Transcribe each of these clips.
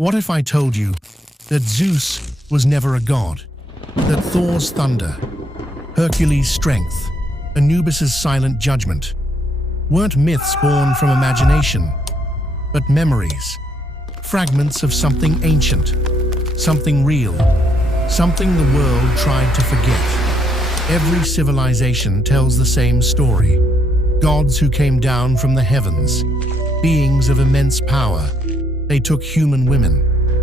What if I told you that Zeus was never a god, that Thor's thunder, Hercules' strength, Anubis's silent judgment weren't myths born from imagination, but memories, fragments of something ancient, something real, something the world tried to forget? Every civilization tells the same story. Gods who came down from the heavens, beings of immense power. They took human women.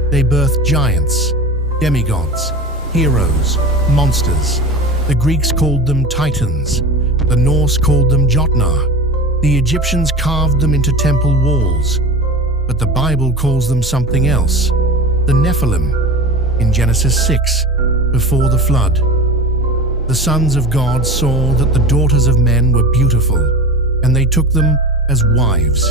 They birthed giants, demigods, heroes, monsters. The Greeks called them titans. The Norse called them Jotnar. The Egyptians carved them into temple walls. But the Bible calls them something else. The Nephilim, in Genesis 6, before the flood. The sons of God saw that the daughters of men were beautiful, and they took them as wives.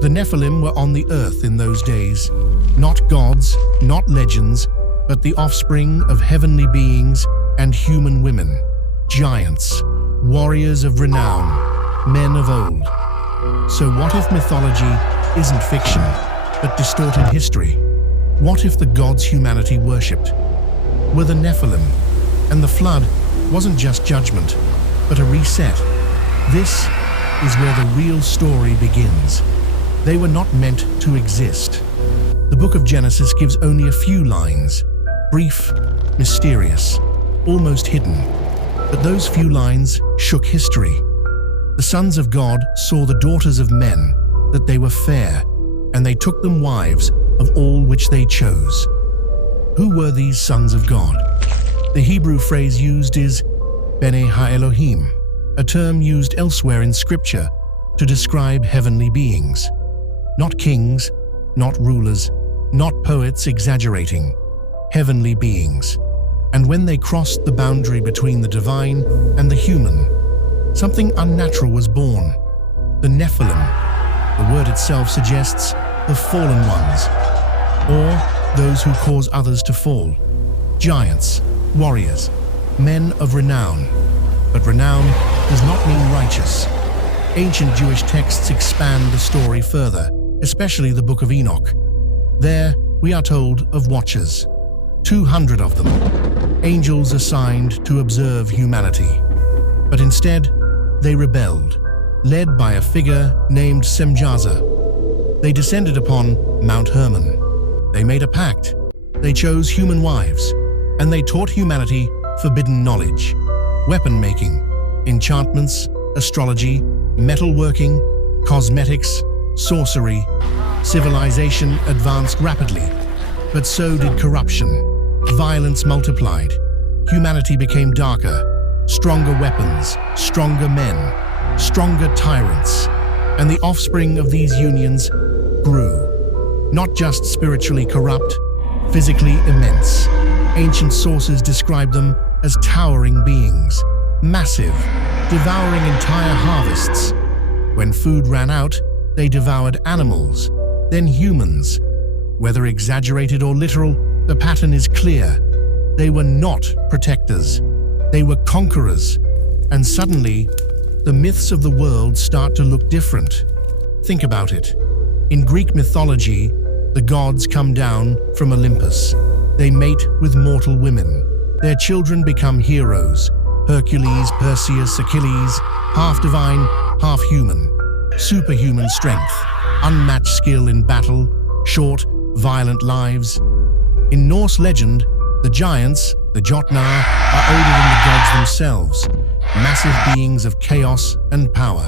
The Nephilim were on the earth in those days, not gods, not legends, but the offspring of heavenly beings and human women, giants, warriors of renown, men of old. So what if mythology isn't fiction, but distorted history? What if the gods humanity worshipped were the Nephilim, and the flood wasn't just judgment, but a reset? This is where the real story begins. They were not meant to exist. The book of Genesis gives only a few lines, brief, mysterious, almost hidden. But those few lines shook history. The sons of God saw the daughters of men, that they were fair, and they took them wives of all which they chose. Who were these sons of God? The Hebrew phrase used is Bene ha-Elohim, a term used elsewhere in Scripture to describe heavenly beings. Not kings, not rulers, not poets exaggerating, heavenly beings. And when they crossed the boundary between the divine and the human, something unnatural was born. The Nephilim. The word itself suggests the fallen ones, or those who cause others to fall. Giants, warriors, men of renown. But renown does not mean righteous. Ancient Jewish texts expand the story further, especially the Book of Enoch. There, we are told of watchers, 200 of them, angels assigned to observe humanity. But instead, they rebelled, led by a figure named Semjaza. They descended upon Mount Hermon. They made a pact. They chose human wives, and they taught humanity forbidden knowledge, weapon making, enchantments, astrology, metalworking, cosmetics, sorcery. Civilization advanced rapidly, but so did corruption. Violence multiplied. Humanity became darker, stronger weapons, stronger men, stronger tyrants. And the offspring of these unions grew. Not just spiritually corrupt, physically immense. Ancient sources describe them as towering beings, massive, devouring entire harvests. When food ran out, they devoured animals, then humans. Whether exaggerated or literal, the pattern is clear. They were not protectors. They were conquerors. And suddenly, the myths of the world start to look different. Think about it. In Greek mythology, the gods come down from Olympus. They mate with mortal women. Their children become heroes. Hercules, Perseus, Achilles, half divine, half human. Superhuman strength, unmatched skill in battle, short, violent lives. In Norse legend, the giants, the Jotnar, are older than the gods themselves, massive beings of chaos and power.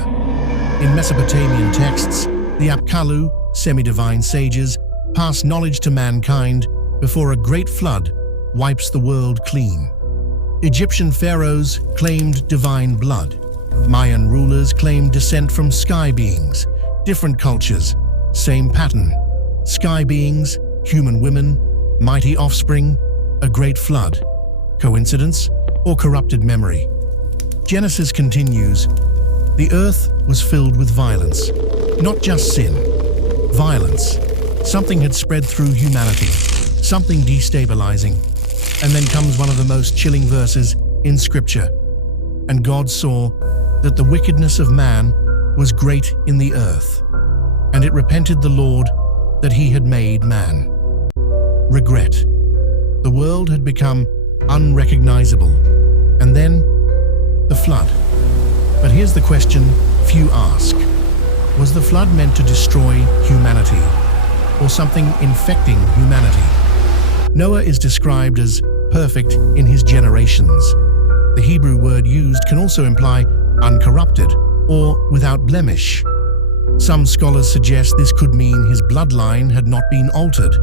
In Mesopotamian texts, the Apkallu, semi-divine sages, pass knowledge to mankind before a great flood wipes the world clean. Egyptian pharaohs claimed divine blood. Mayan rulers claimed descent from sky beings. Different cultures, same pattern. Sky beings, human women, mighty offspring, a great flood. Coincidence or corrupted memory? Genesis continues. The earth was filled with violence. Not just sin. Violence. Something had spread through humanity. Something destabilizing. And then comes one of the most chilling verses in Scripture. And God saw that the wickedness of man was great in the earth, and it repented the Lord that he had made man. regret. The world had become unrecognizable. And then, the flood. But here's the question few ask. Was the flood meant to destroy humanity, or something infecting humanity? Noah is described as perfect in his generations. The Hebrew word used can also imply uncorrupted or without blemish. Some scholars suggest this could mean his bloodline had not been altered.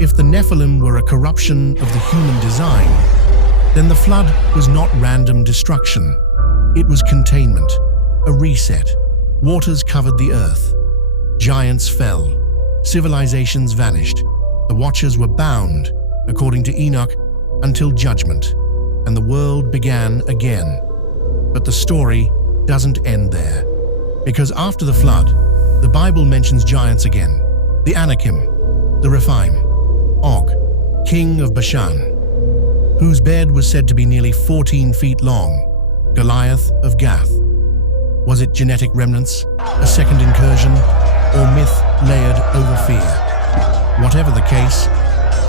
If the Nephilim were a corruption of the human design, then the flood was not random destruction. It was containment, a reset. Waters covered the earth. Giants fell. Civilizations vanished. The watchers were bound, according to Enoch, until judgment, and the world began again. But the story doesn't end there, because after the flood, the Bible mentions giants again. The Anakim, the Rephaim, Og, king of Bashan, whose bed was said to be nearly 14 feet long, Goliath of Gath. Was it genetic remnants, a second incursion, or myth layered over fear? Whatever the case,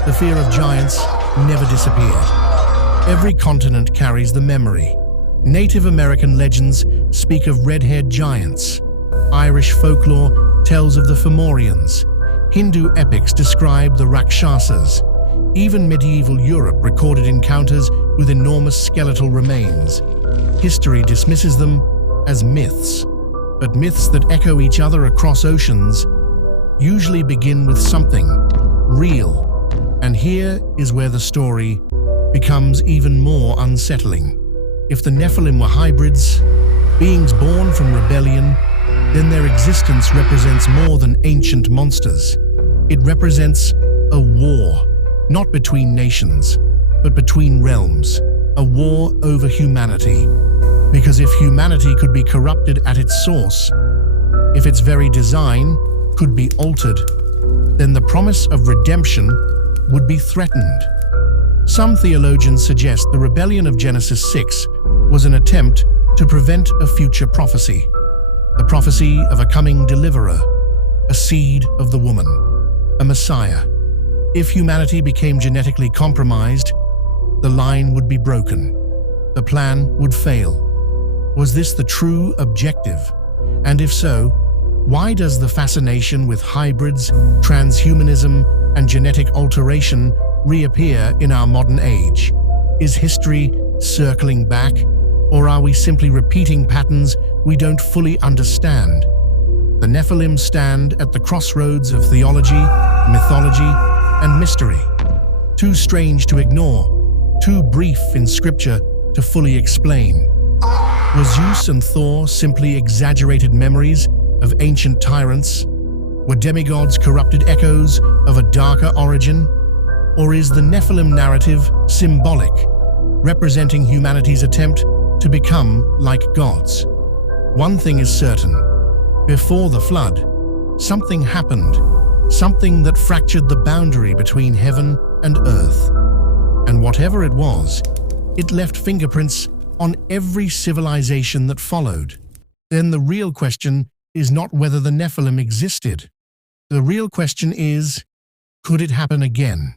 the fear of giants never disappeared. Every continent carries the memory. Native American legends speak of red-haired giants. Irish folklore tells of the Fomorians. Hindu epics describe the Rakshasas. Even medieval Europe recorded encounters with enormous skeletal remains. History dismisses them as myths, but myths that echo each other across oceans usually begin with something real. And here is where the story becomes even more unsettling. If the Nephilim were hybrids, beings born from rebellion, then their existence represents more than ancient monsters. It represents a war, not between nations, but between realms, a war over humanity. Because if humanity could be corrupted at its source, if its very design could be altered, then the promise of redemption would be threatened. Some theologians suggest the rebellion of Genesis 6 was an attempt to prevent a future prophecy, the prophecy of a coming deliverer, a seed of the woman, a Messiah. If humanity became genetically compromised, the line would be broken. The plan would fail. Was this the true objective? And if so, why does the fascination with hybrids, transhumanism, and genetic alteration reappear in our modern age? Is history circling back, or are we simply repeating patterns we don't fully understand? The Nephilim stand at the crossroads of theology, mythology, and mystery. Too strange to ignore, too brief in scripture to fully explain. Were Zeus and Thor simply exaggerated memories of ancient tyrants? Were demigods corrupted echoes of a darker origin? Or is the Nephilim narrative symbolic, representing humanity's attempt to become like gods? One thing is certain. Before the flood, something happened, something that fractured the boundary between heaven and earth. And whatever it was, it left fingerprints on every civilization that followed. Then the real question is not whether the Nephilim existed. The real question is, could it happen again?